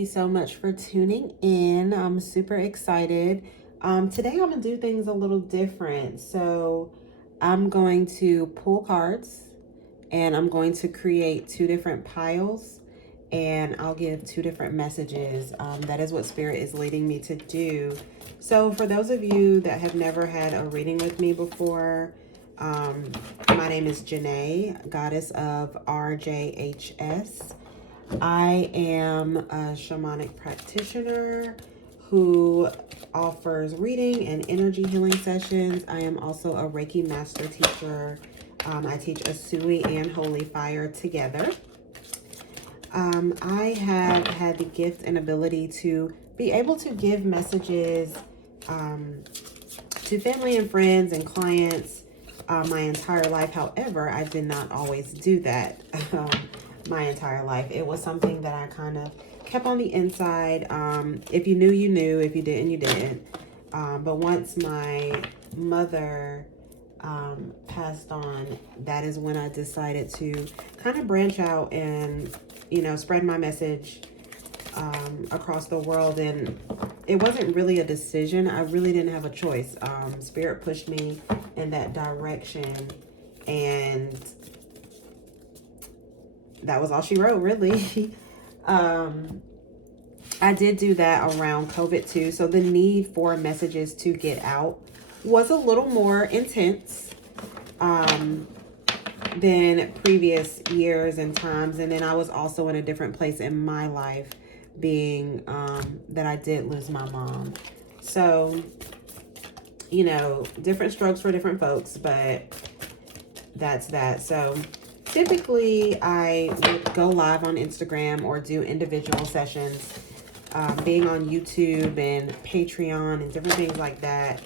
you so much for tuning in. I'm super excited. Today I'm going to do things a little different. So I'm going to pull cards and I'm going to create two different piles and I'll give two different messages. That is what Spirit is leading me to do. So for those of you that have never had a reading with me before, my name is Janae, goddess of RJHS. I am a shamanic practitioner who offers reading and energy healing sessions. I am also a Reiki master teacher. I teach Asui and Holy Fire together. I have had the gift and ability to be able to give messages to family and friends and clients my entire life. However, I did not always do that my entire life. It was something that I kind of kept on the inside. If you knew, you knew. If you didn't, you didn't. But once my mother passed on, that is when I decided to kind of branch out and, you know, spread my message across the world. And it wasn't really a decision. I really didn't have a choice. Spirit pushed me in that direction, and that was all she wrote, really. I did do that around COVID too. So the need for messages to get out was a little more intense than previous years and times. And then I was also in a different place in my life, being that I did lose my mom. So, you know, different strokes for different folks, but that's that. So typically I would go live on Instagram or do individual sessions. Being on YouTube and Patreon and different things like that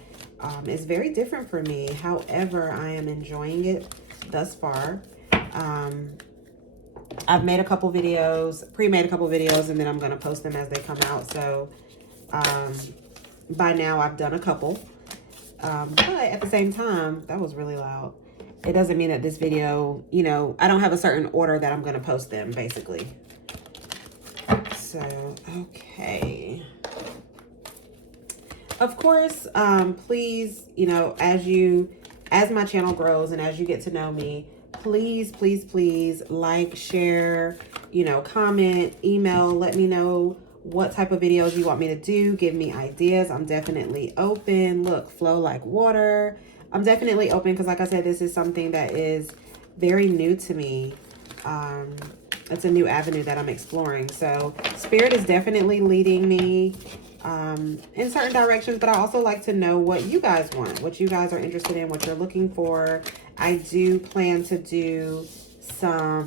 is very different for me. However, I am enjoying it thus far. I've made a couple videos, pre-made a couple videos, and then I'm going to post them as they come out. So by now I've done a couple. But at the same time, that was really loud. It doesn't mean that this video, you know, I don't have a certain order that I'm going to post them, basically. So, okay. Of course, please, you know, as my channel grows and as you get to know me, please, please, please like, share, you know, comment, email, let me know what type of videos you want me to do. Give me ideas. I'm definitely open. Look, flow like water. I'm definitely open because, like I said, this is something that is very new to me. It's a new avenue that I'm exploring. So Spirit is definitely leading me in certain directions, but I also like to know what you guys want, what you guys are interested in, what you're looking for. I do plan to do some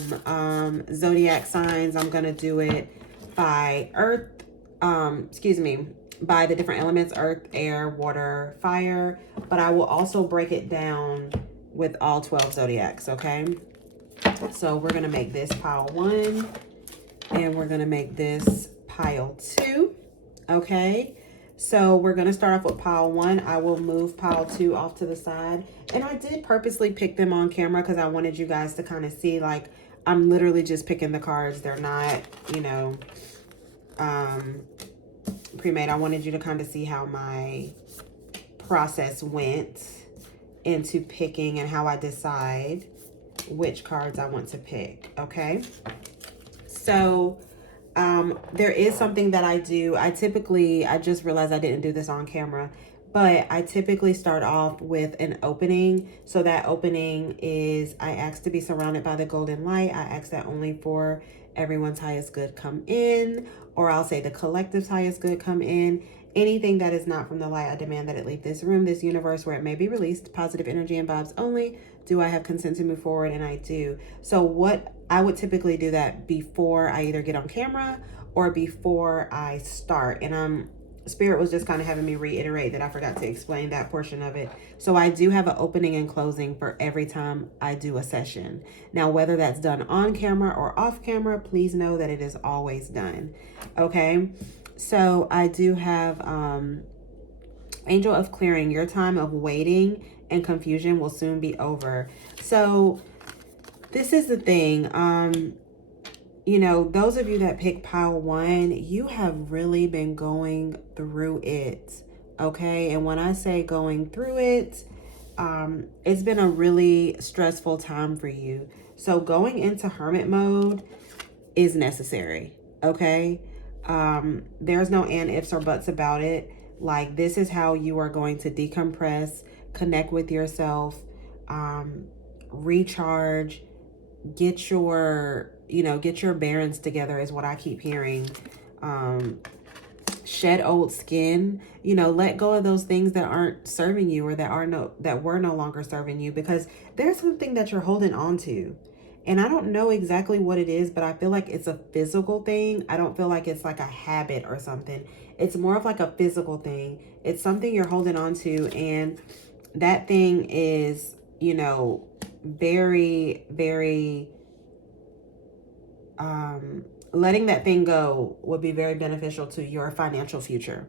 zodiac signs. I'm going to do it by earth, by the different elements, earth, air, water, fire, but I will also break it down with all 12 zodiacs, okay? So we're going to make this pile 1 and we're going to make this pile 2, okay? So we're going to start off with pile 1. I will move pile 2 off to the side, and I did purposely pick them on camera because I wanted you guys to kind of see, like, I'm literally just picking the cards. They're not, you know, pre-made. I wanted you to kind of see how my process went into picking and how I decide which cards I want to pick, okay? So there is something that I do. I just realized I didn't do this on camera, but I typically start off with an opening. So that opening is, I ask to be surrounded by the golden light. I ask that only for everyone's highest good come in, or I'll say the collective's highest good come in. Anything that is not from the light, I demand that it leave this room, this universe, where it may be released. Positive energy and vibes only. Do I have consent to move forward? And I do. So what I would typically do that before I either get on camera or before I start. And Spirit was just kind of having me reiterate that I forgot to explain that portion of it. So I do have an opening and closing for every time I do a session. Now, whether that's done on camera or off camera, please know that it is always done. Okay. So I do have Angel of Clearing. Your time of waiting and confusion will soon be over. So this is the thing. you know, those of you that pick pile one, you have really been going through it. Okay. And when I say going through it, it's been a really stressful time for you. So going into hermit mode is necessary. Okay. There's no and ifs or buts about it. Like, this is how you are going to decompress, connect with yourself, recharge, get your, you know, get your bearings together is what I keep hearing. Shed old skin, you know, let go of those things that aren't serving you, or that were no longer serving you, because there's something that you're holding on to. And I don't know exactly what it is, but I feel like it's a physical thing. I don't feel like it's like a habit or something. It's more of like a physical thing. It's something you're holding on to, and that thing is, you know, very, very, letting that thing go would be very beneficial to your financial future.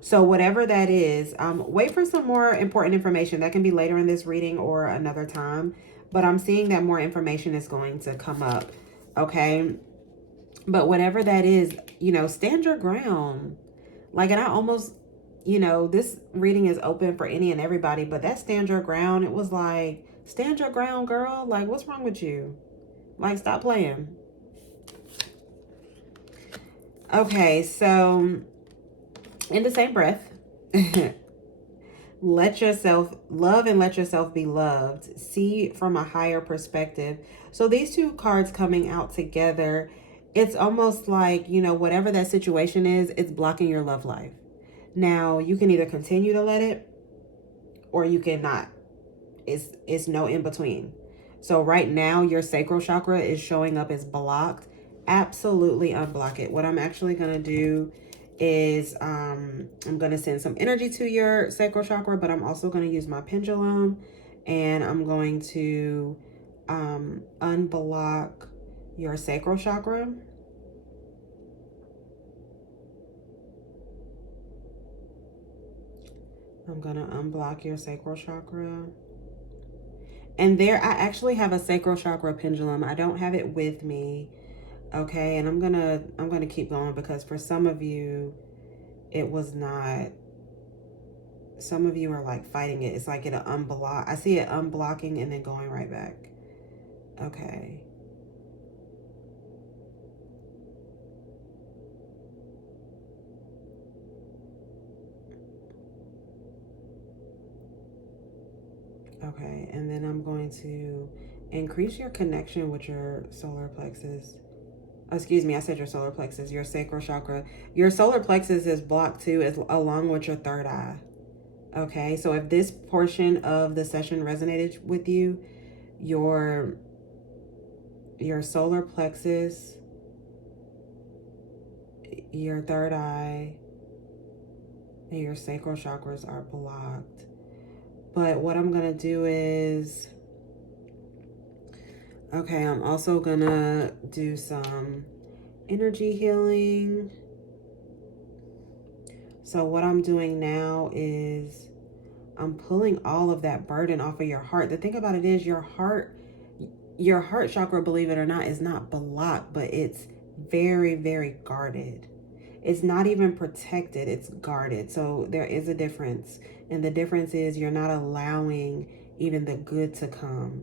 So whatever that is, wait for some more important information. That can be later in this reading or another time. But I'm seeing that more information is going to come up. Okay. But whatever that is, you know, stand your ground. Like, and I almost, you know, this reading is open for any and everybody, but that stand your ground, it was like, stand your ground, girl. Like, what's wrong with you? Like, stop playing. Okay, so in the same breath, let yourself love and let yourself be loved. See from a higher perspective. So these two cards coming out together, it's almost like, you know, whatever that situation is, it's blocking your love life. Now, you can either continue to let it, or you cannot. It's no in between. So right now, your sacral chakra is showing up as blocked. Absolutely unblock it. What I'm actually going to do is I'm going to send some energy to your sacral chakra, but I'm also going to use my pendulum, and I'm going to unblock your sacral chakra. I'm going to unblock your sacral chakra. And there, I actually have a sacral chakra pendulum. I don't have it with me. Okay, and I'm gonna keep going, because for some of you, it was not. Some of you are like fighting it. It's like it'll unblock. I see it unblocking and then going right back. Okay. Okay, and then I'm going to increase your connection with your solar plexus. Excuse me, I said your solar plexus, your sacral chakra. Your solar plexus is blocked too, along with your third eye. Okay, so if this portion of the session resonated with you, your solar plexus, your third eye, and your sacral chakras are blocked. But what I'm going to do is, okay, I'm also going to do some energy healing. So what I'm doing now is I'm pulling all of that burden off of your heart. The thing about it is your heart chakra, believe it or not, is not blocked, but it's very, very guarded. It's not even protected, it's guarded. So there is a difference. And the difference is you're not allowing even the good to come.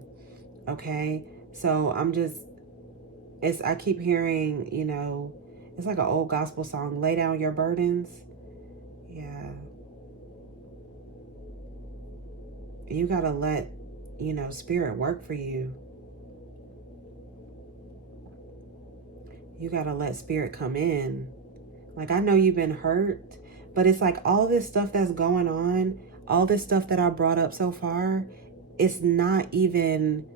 Okay? So I keep hearing, you know, it's like an old gospel song, lay down your burdens. Yeah. You got to let, you know, spirit work for you. You got to let spirit come in. Like, I know you've been hurt, but it's like all this stuff that's going on, all this stuff that I brought up so far, it's not even,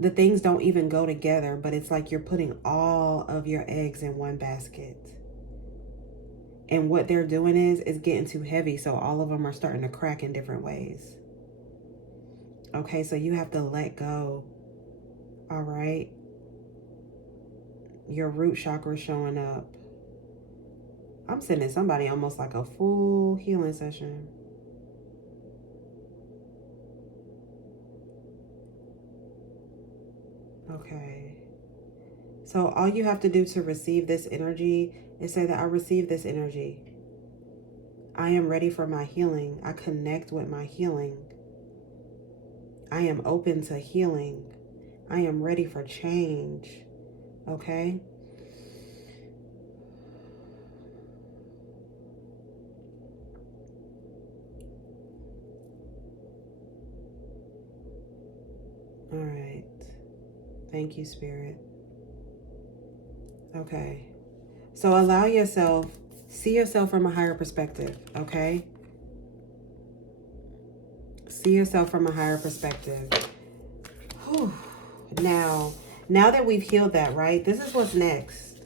the things don't even go together, but it's like you're putting all of your eggs in one basket. And what they're doing is getting too heavy, so all of them are starting to crack in different ways. Okay, so you have to let go. All right? Your root chakra showing up. I'm sending somebody almost like a full healing session. Okay. So all you have to do to receive this energy is say that I receive this energy. I am ready for my healing. I connect with my healing. I am open to healing. I am ready for change. Okay? All right. Thank you, Spirit. Okay. So allow yourself, see yourself from a higher perspective, okay? See yourself from a higher perspective. Whew. Now that we've healed that, right? This is what's next.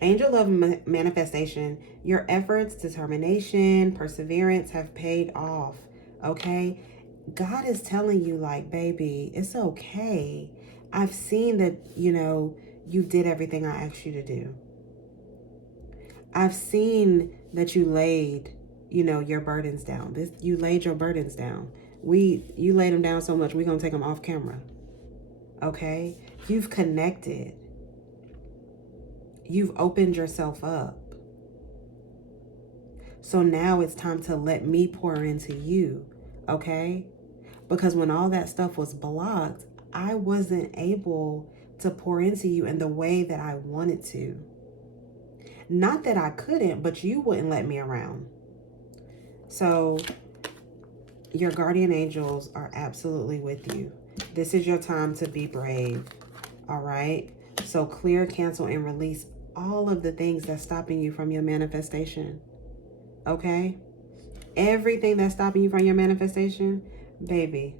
Angel of manifestation. Your efforts, determination, perseverance have paid off, okay? God is telling you, like, baby, it's okay. I've seen that, you did everything I asked you to do. I've seen that you laid, your burdens down. You laid your burdens down. You laid them down so much, we're going to take them off camera. Okay? You've connected. You've opened yourself up. So now it's time to let me pour into you. Okay? Because when all that stuff was blocked, I wasn't able to pour into you in the way that I wanted to. Not that I couldn't, but you wouldn't let me around. So your guardian angels are absolutely with you. This is your time to be brave. All right? So clear, cancel, and release all of the things that's stopping you from your manifestation. Okay? Everything that's stopping you from your manifestation, baby,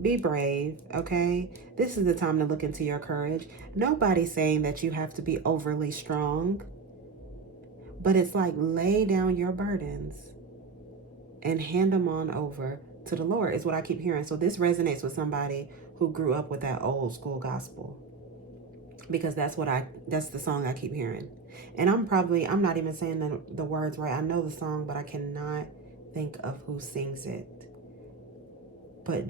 be brave, okay? This is the time to look into your courage. Nobody's saying that you have to be overly strong, but it's like lay down your burdens and hand them on over to the Lord, is what I keep hearing. So this resonates with somebody who grew up with that old school gospel, because that's the song I keep hearing. And I'm not even saying the words right. I know the song, but I cannot think of who sings it. But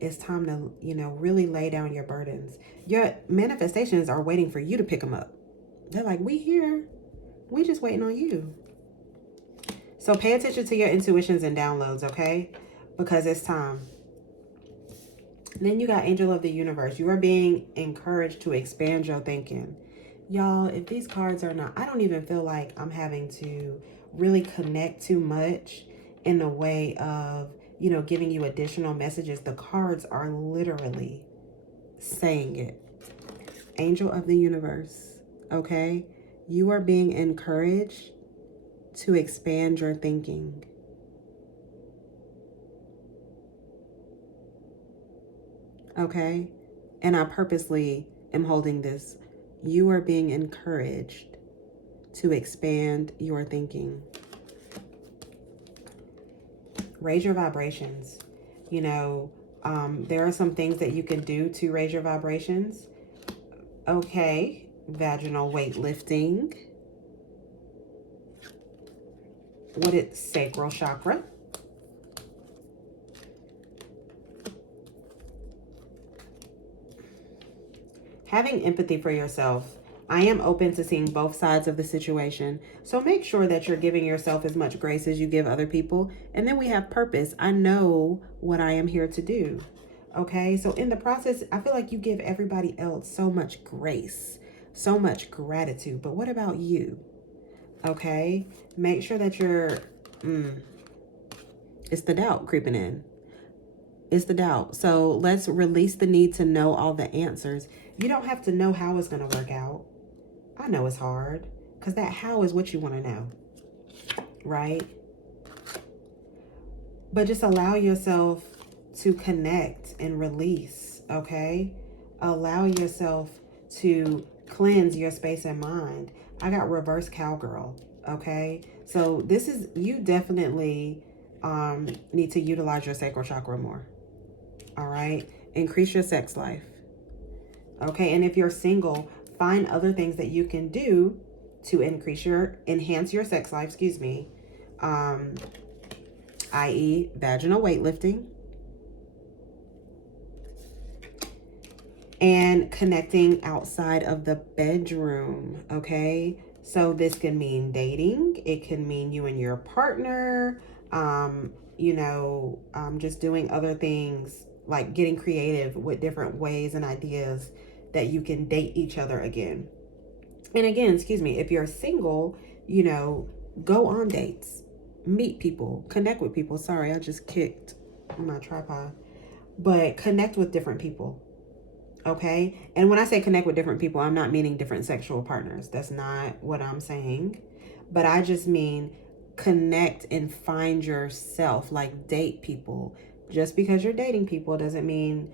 it's time to, really lay down your burdens. Your manifestations are waiting for you to pick them up. They're like, we here. We just waiting on you. So pay attention to your intuitions and downloads, okay? Because it's time. Then you got Angel of the Universe. You are being encouraged to expand your thinking. Y'all, if these cards are not, I don't even feel like I'm having to really connect too much in the way of, giving you additional messages. The cards are literally saying it. Angel of the Universe, okay? You are being encouraged to expand your thinking. Okay? And I purposely am holding this. You are being encouraged to expand your thinking. Raise your vibrations. There are some things that you can do to raise your vibrations. Okay, vaginal weightlifting. What is sacral chakra? Having empathy for yourself. I am open to seeing both sides of the situation. So make sure that you're giving yourself as much grace as you give other people. And then we have purpose. I know what I am here to do. Okay, so in the process, I feel like you give everybody else so much grace, so much gratitude. But what about you? Okay, make sure that you're, it's the doubt creeping in. It's the doubt. So let's release the need to know all the answers. You don't have to know how it's going to work out. I know it's hard, because that how is what you want to know, right? But just allow yourself to connect and release, okay? Allow yourself to cleanse your space and mind. I got reverse cowgirl, okay? So this is, you definitely need to utilize your sacral chakra more, all right? Increase your sex life, okay? And if you're single, find other things that you can do to enhance your sex life, i.e. vaginal weightlifting, and connecting outside of the bedroom, okay? So this can mean dating. It can mean you and your partner, just doing other things, like getting creative with different ways and ideas that you can date each other again. And again, excuse me, if you're single, go on dates, meet people, connect with people. Sorry, I just kicked my tripod. But connect with different people. Okay. And when I say connect with different people, I'm not meaning different sexual partners. That's not what I'm saying. But I just mean connect and find yourself, like date people. Just because you're dating people doesn't mean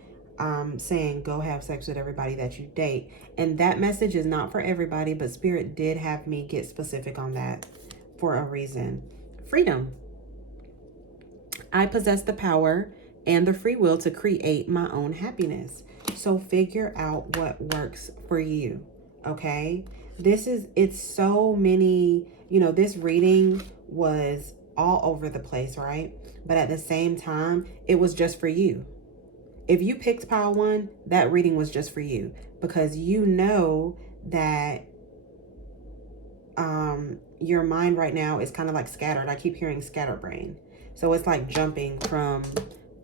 saying go have sex with everybody that you date. And that message is not for everybody, but Spirit did have me get specific on that for a reason. Freedom. I possess the power and the free will to create my own happiness. So figure out what works for you, okay? It's so many, this reading was all over the place, right? But at the same time, it was just for you. If you picked pile 1, that reading was just for you, because you know that your mind right now is kind of like scattered. I keep hearing scatterbrain. So it's like jumping from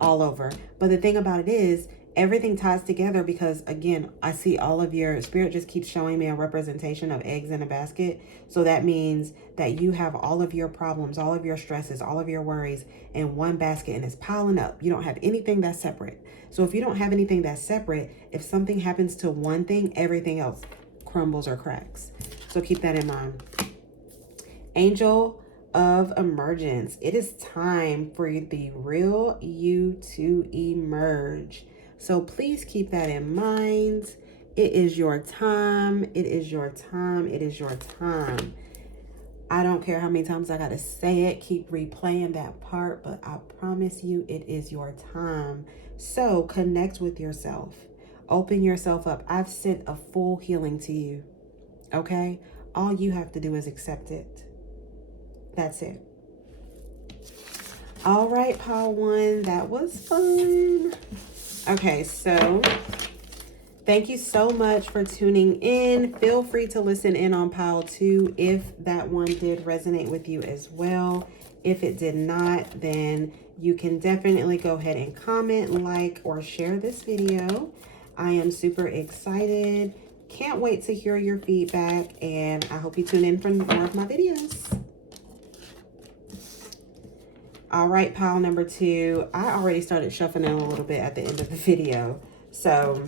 all over. But the thing about it is, everything ties together, because again, I see all of your spirit just keeps showing me a representation of eggs in a basket. So that means that you have all of your problems, all of your stresses, all of your worries in one basket, and it's piling up. You don't have anything that's separate. So if you don't have anything that's separate, if something happens to one thing, everything else crumbles or cracks. So keep that in mind. Angel of Emergence. It is time for the real you to emerge. So please keep that in mind. It is your time. It is your time. It is your time. I don't care how many times I got to say it. Keep replaying that part, but I promise you it is your time. So connect with yourself. Open yourself up. I've sent a full healing to you. Okay? All you have to do is accept it. That's it. All right, pile 1. That was fun. Okay, so thank you so much for tuning in. Feel free to listen in on pile 2 if that one did resonate with you as well. If it did not, then you can definitely go ahead and comment, like, or share this video. I am super excited. Can't wait to hear your feedback, and I hope you tune in for more of my videos. All right, pile number 2. I already started shuffling a little bit at the end of the video. So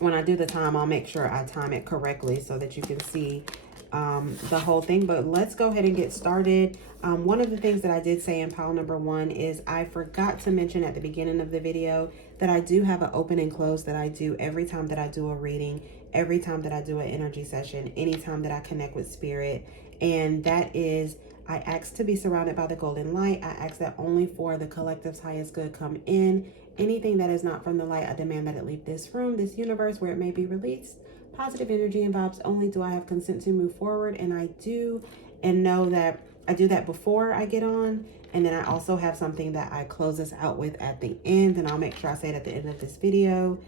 when I do the time, I'll make sure I time it correctly so that you can see the whole thing. But let's go ahead and get started. One of the things that I did say in pile number 1 is I forgot to mention at the beginning of the video that I do have an open and close that I do every time that I do a reading, every time that I do an energy session, anytime that I connect with spirit. And that is, I ask to be surrounded by the golden light. I ask that only for the collective's highest good come in. Anything that is not from the light, I demand that it leave this room, this universe, where it may be released. Positive energy and vibes only. Do I have consent to move forward? And I do. And know that I do that before I get on. And then I also have something that I close us out with at the end. And I'll make sure I say it at the end of this video.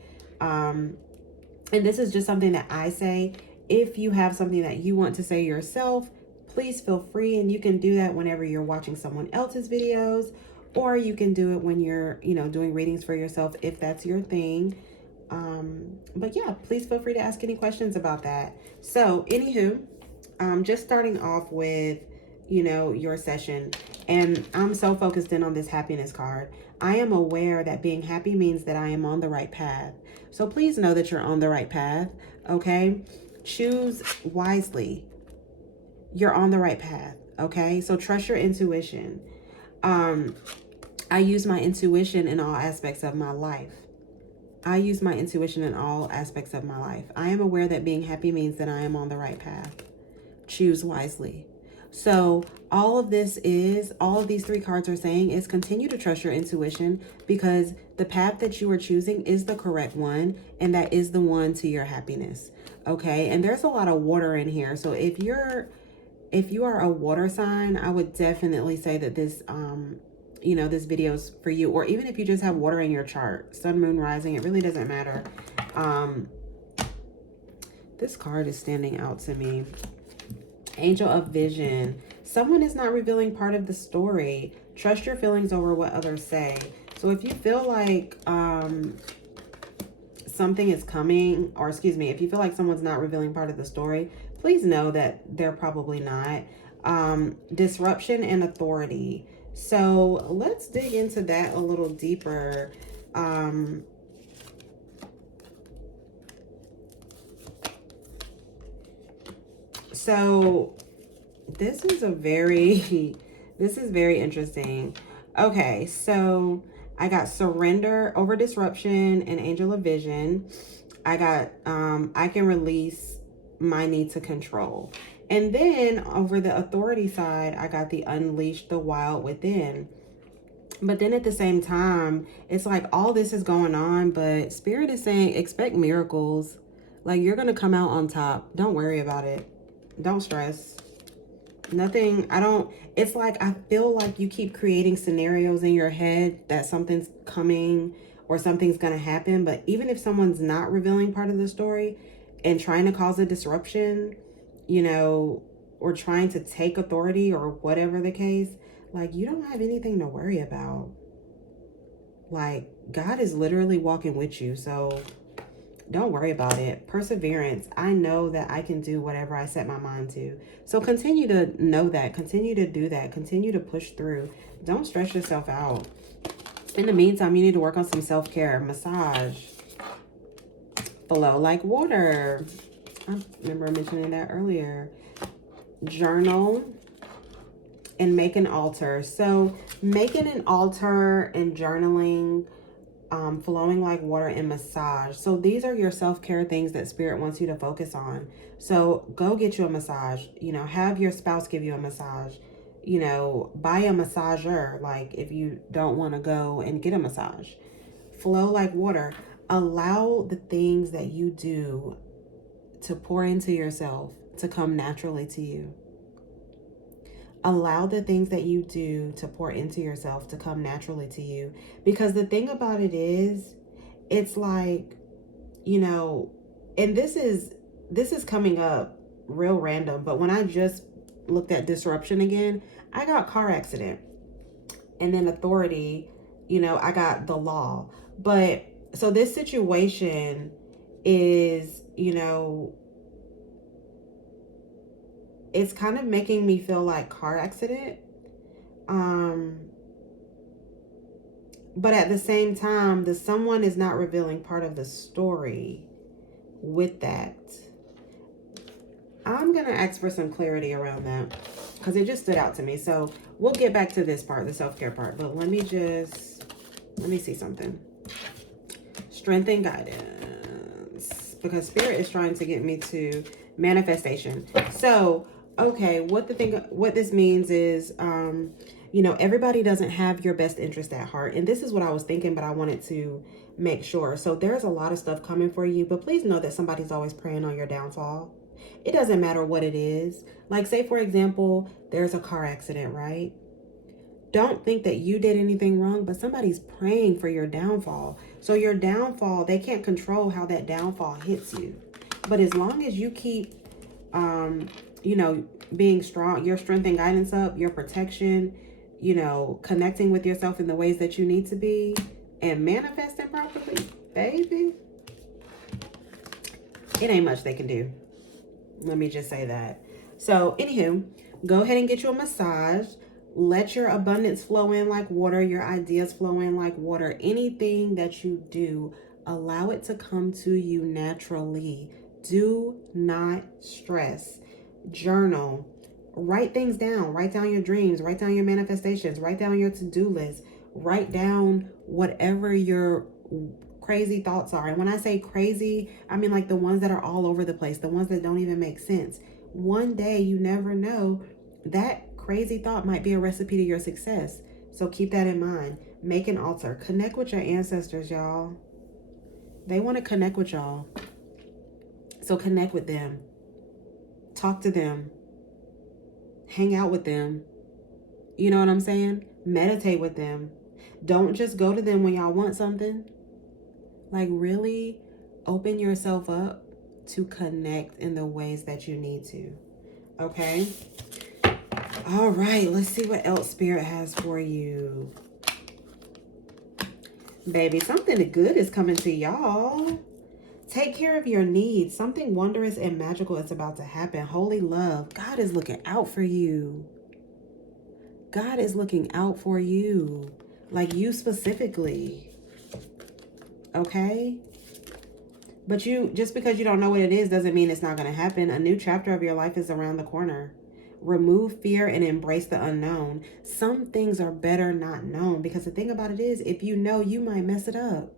And this is just something that I say. If you have something that you want to say yourself, please feel free. And you can do that whenever you're watching someone else's videos. Or you can do it when you're, doing readings for yourself, if that's your thing. But yeah, please feel free to ask any questions about that. So anywho, just starting off with, your session, and I'm so focused in on this happiness card. I am aware that being happy means that I am on the right path. So please know that you're on the right path. Okay. Choose wisely. You're on the right path. Okay. So trust your intuition. I use my intuition in all aspects of my life. I use my intuition in all aspects of my life. I am aware that being happy means that I am on the right path. Choose wisely. So all of these 3 cards are saying is continue to trust your intuition, because the path that you are choosing is the correct one, and that is the one to your happiness. Okay. And there's a lot of water in here. So if you are a water sign, I would definitely say that this, this video is for you. Or even if you just have water in your chart, sun, moon, rising, it really doesn't matter. This card is standing out to me. Angel of Vision. Someone is not revealing part of the story. Trust your feelings over what others say. So if you feel like something is coming, or excuse me, if you feel like someone's not revealing part of the story, please know that they're probably not. Disruption and authority. So let's dig into that a little deeper. So this is this is very interesting. Okay, so I got surrender over disruption and angel of vision. I got I can release my need to control. And then over the authority side, I got the unleash the wild within. But then at the same time, it's like all this is going on, but Spirit is saying expect miracles. Like you're going to come out on top. Don't worry about it. Don't stress. Nothing, it's like I feel like you keep creating scenarios in your head that something's coming or something's going to happen. But even if someone's not revealing part of the story and trying to cause a disruption, you know, or trying to take authority or whatever the case, like you don't have anything to worry about. Like God is literally walking with you. So don't worry about it. Perseverance. I know that I can do whatever I set my mind to. So continue to know that. Continue to do that. Continue to push through. Don't stress yourself out. In the meantime, you need to work on some self-care. Massage. Flow like water. I remember mentioning that earlier. Journal. And make an altar. So making an altar and journaling, flowing like water, and massage. So these are your self-care things that Spirit wants you to focus on. So go get you a massage, you know, have your spouse give you a massage, you know, buy a massager, like if you don't want to go and get a massage. Flow like water. Allow the things that you do to pour into yourself to come naturally to you. Allow the things that you do to pour into yourself to come naturally to you. Because the thing about it is, it's like, you know, and this is coming up real random, but when I just looked at disruption again, I got car accident. And then authority, you know, I got the law. But so this situation is, you know, it's kind of making me feel like car accident. But at the same time, the someone is not revealing part of the story with that. I'm going to ask for some clarity around that because it just stood out to me. So we'll get back to this part, the self-care part. But let me see something. Strength and guidance. Because Spirit is trying to get me to manifestation. So okay, what this means is, you know, everybody doesn't have your best interest at heart. And this is what I was thinking, but I wanted to make sure. So there's a lot of stuff coming for you, but please know that somebody's always praying on your downfall. It doesn't matter what it is. Like say, for example, there's a car accident, right? Don't think that you did anything wrong, but somebody's praying for your downfall. So your downfall, they can't control how that downfall hits you. But as long as you keep, you know, being strong, your strength and guidance up, your protection, you know, connecting with yourself in the ways that you need to be and manifesting properly, baby, it ain't much they can do. Let me just say that. So anywho, go ahead and get you a massage. Let your abundance flow in like water, your ideas flow in like water. Anything that you do, allow it to come to you naturally. Do not stress. Journal. Write things down. Write down your dreams. Write down your manifestations. Write down your to-do list. Write down whatever your crazy thoughts are. And when I say crazy, I mean like the ones that are all over the place, the ones that don't even make sense. One day, you never know, that crazy thought might be a recipe to your success. So keep that in mind. Make an altar. Connect with your ancestors, y'all. They want to connect with y'all. So connect with them. Talk to them. Hang out with them. You know what I'm saying? Meditate with them. Don't just go to them when y'all want something. Like really, Open yourself up to connect in the ways that you need to. Okay? All right, let's see what else Spirit has for you. Baby, something good is coming to y'all. Take care of your needs. Something wondrous and magical is about to happen. Holy love. God is looking out for you. God is looking out for you. Like you specifically. Okay? But just because you don't know what it is doesn't mean it's not going to happen. A new chapter of your life is around the corner. Remove fear and embrace the unknown. Some things are better not known, because the thing about it is, if you know, you might mess it up.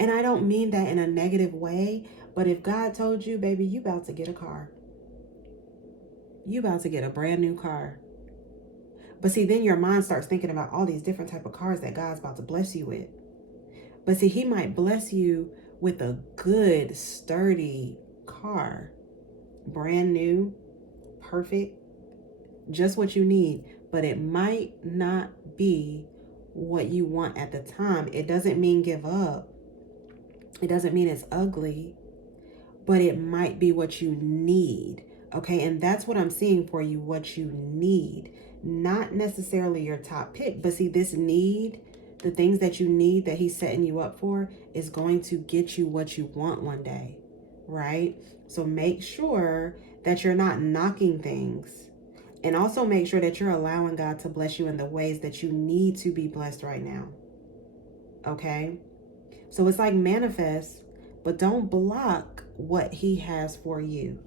And I don't mean that in a negative way, but if God told you, baby, you about to get a car. You about to get a brand new car. But see, then your mind starts thinking about all these different type of cars that God's about to bless you with. But see, he might bless you with a good, sturdy car. Brand new, perfect, just what you need. But it might not be what you want at the time. It doesn't mean give up. It doesn't mean it's ugly. But it might be what you need. Okay, and that's what I'm seeing for you, what you need. Not necessarily your top pick, but see, this need, the things that you need that he's setting you up for, is going to get you what you want one day, right? So make sure that you're not knocking things. And also make sure that you're allowing God to bless you in the ways that you need to be blessed right now. Okay? So it's like manifest, but don't block what he has for you.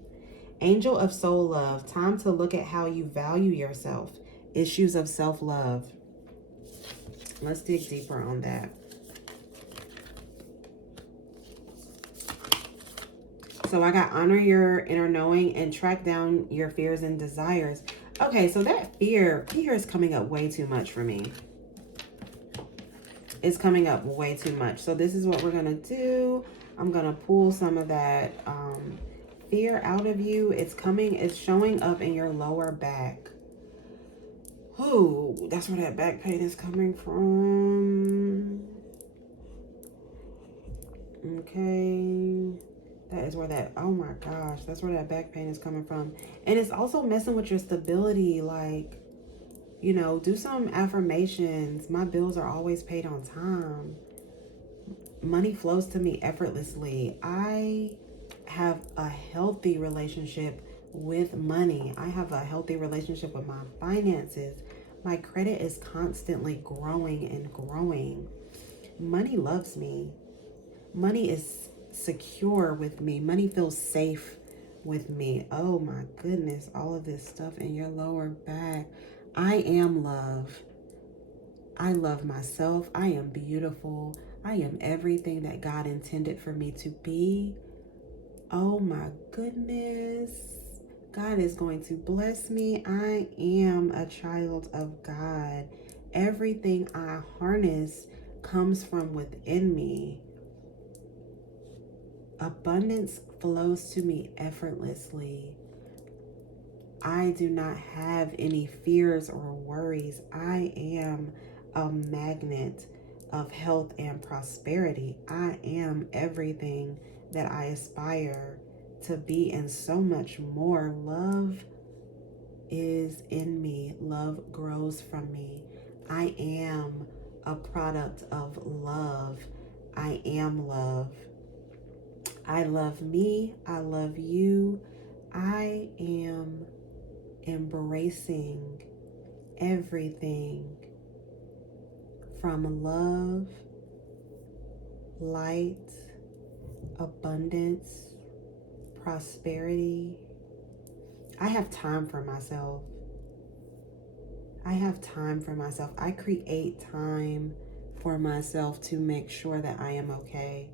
Angel of soul love, time to look at how you value yourself. Issues of self-love. Let's dig deeper on that. So I got honor your inner knowing and track down your fears and desires. Okay, so that fear is coming up way too much for me. It's coming up way too much. So this is what we're going to do. I'm going to pull some of that fear out of you. It's showing up in your lower back. Oh, that's where that back pain is coming from. Okay. That is where that, oh my gosh, that's where that back pain is coming from. And it's also messing with your stability. Like, you know, do some affirmations. My bills are always paid on time. Money flows to me effortlessly. I have a healthy relationship with money. I have a healthy relationship with my finances. My credit is constantly growing and growing. Money loves me. Money is secure with me. Money feels safe with me. Oh my goodness, all of this stuff in your lower back. I am love. I love myself. I am beautiful. I am everything that God intended for me to be. Oh my goodness. God is going to bless me. I am a child of God. Everything I harness comes from within me. Abundance flows to me effortlessly. I do not have any fears or worries. I am a magnet of health and prosperity. I am everything that I aspire to be and so much more. Love is in me. Love grows from me. I am a product of love. I am love. I love me. I love you. I am embracing everything from love, light, abundance, prosperity. I have time for myself. I have time for myself. I create time for myself to make sure that I am okay.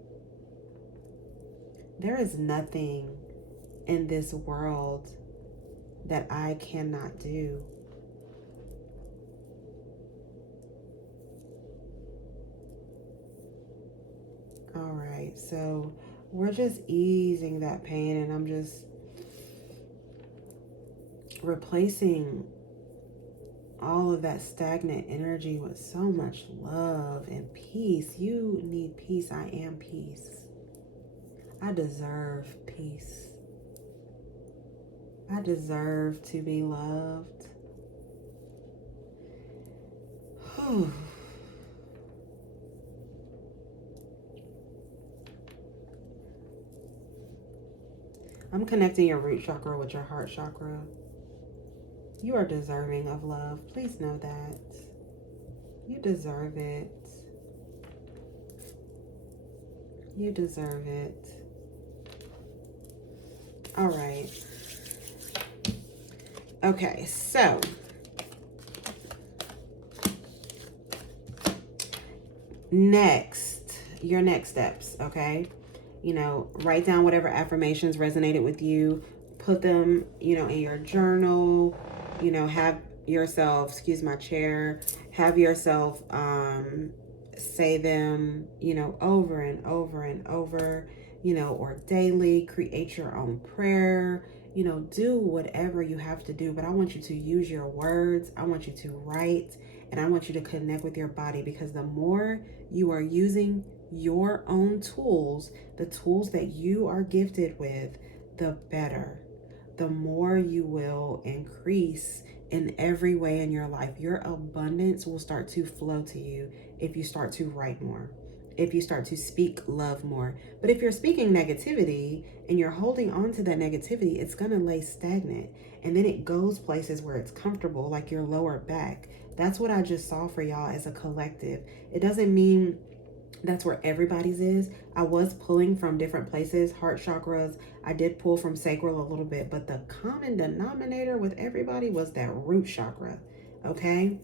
There is nothing in this world that I cannot do. All right, so we're just easing that pain, and I'm just replacing all of that stagnant energy with so much love and peace. You need peace. I am peace. I deserve peace. I deserve to be loved. Whew. I'm connecting your root chakra with your heart chakra. You are deserving of love. Please know that. You deserve it. You deserve it. All right. Okay, so your next steps, okay? You know, write down whatever affirmations resonated with you. Put them, you know, in your journal. You know, have yourself, excuse my chair, have yourself say them, you know, over and over and over, you know, or daily. Create your own prayer. You know, do whatever you have to do, but I want you to use your words. I want you to write, and I want you to connect with your body, because the more you are using your own tools, the tools that you are gifted with, the better. The more you will increase in every way in your life. Your abundance will start to flow to you if you start to write more, if you start to speak love more. But if you're speaking negativity and you're holding on to that negativity, it's going to lay stagnant. And then it goes places where it's comfortable, like your lower back. That's what I just saw for y'all as a collective. It doesn't mean that's where everybody's is. I was pulling from different places, heart chakras. I did pull from sacral a little bit, but the common denominator with everybody was that root chakra. Okay?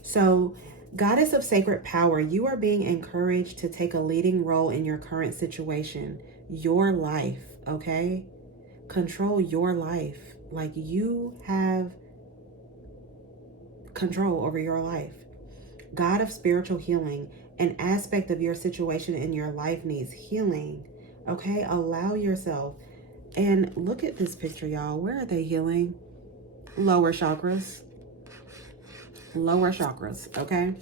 So, Goddess of Sacred Power, you are being encouraged to take a leading role in your current situation, your life, okay? Control your life. Like, you have control over your life. God of spiritual healing, an aspect of your situation in your life needs healing. Okay, allow yourself. And look at this picture, y'all. Where are they healing? Lower chakras. Lower chakras, okay?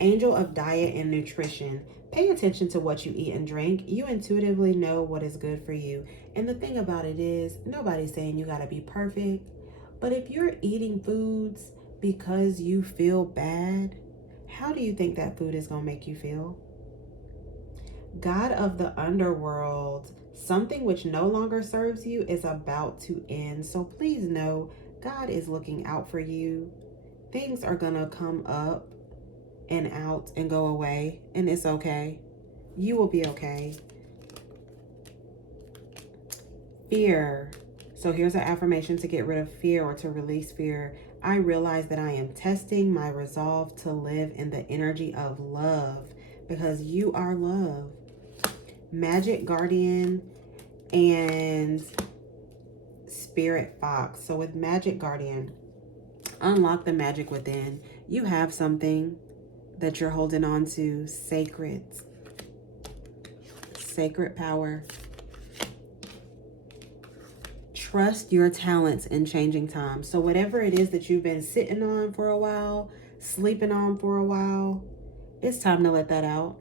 Angel of diet and nutrition. Pay attention to what you eat and drink. You intuitively know what is good for you. And the thing about it is, nobody's saying you got to be perfect. But if you're eating foods because you feel bad, how do you think that food is going to make you feel? God of the underworld, something which no longer serves you is about to end. So please know God is looking out for you. Things are going to come up and out and go away, and it's okay. You will be okay. Fear. So here's an affirmation to get rid of fear or to release fear. I realize that I am testing my resolve to live in the energy of love, because you are love. Magic Guardian and Spirit Fox. So with Magic Guardian, unlock the magic within. You have something that you're holding on to, sacred power. Trust your talents in changing times. So whatever it is that you've been sitting on for a while, sleeping on for a while, it's time to let that out.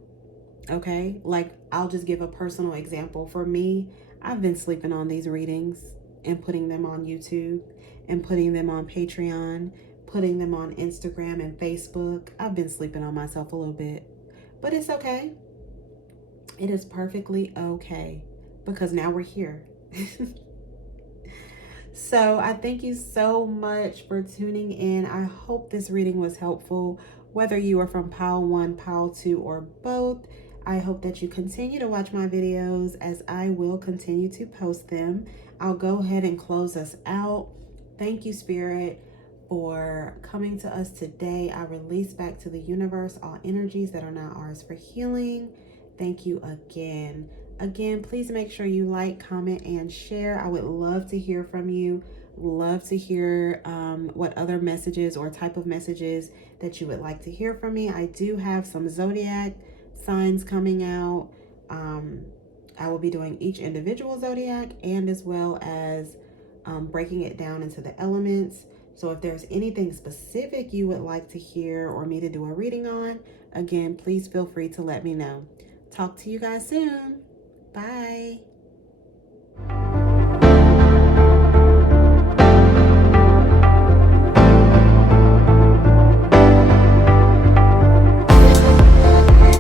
Okay? Like, I'll just give a personal example. For me, I've been sleeping on these readings and putting them on YouTube and putting them on Patreon, putting them on Instagram and Facebook. I've been sleeping on myself a little bit, but it's okay. It is perfectly okay, because now we're here. So I thank you so much for tuning in. I hope this reading was helpful, whether you are from Pile 1, Pile 2, or both. I hope that you continue to watch my videos, as I will continue to post them. I'll go ahead and close us out. Thank you, Spirit, for coming to us today. I release back to the universe all energies that are not ours for healing. Thank you again. Again, please make sure you like, comment, and share. I would love to hear from you. Love to hear what other messages or type of messages that you would like to hear from me. I do have some zodiac signs coming out. I will be doing each individual zodiac, and as well as breaking it down into the elements. So if there's anything specific you would like to hear or me to do a reading on, again, please feel free to let me know. Talk to you guys soon. Bye.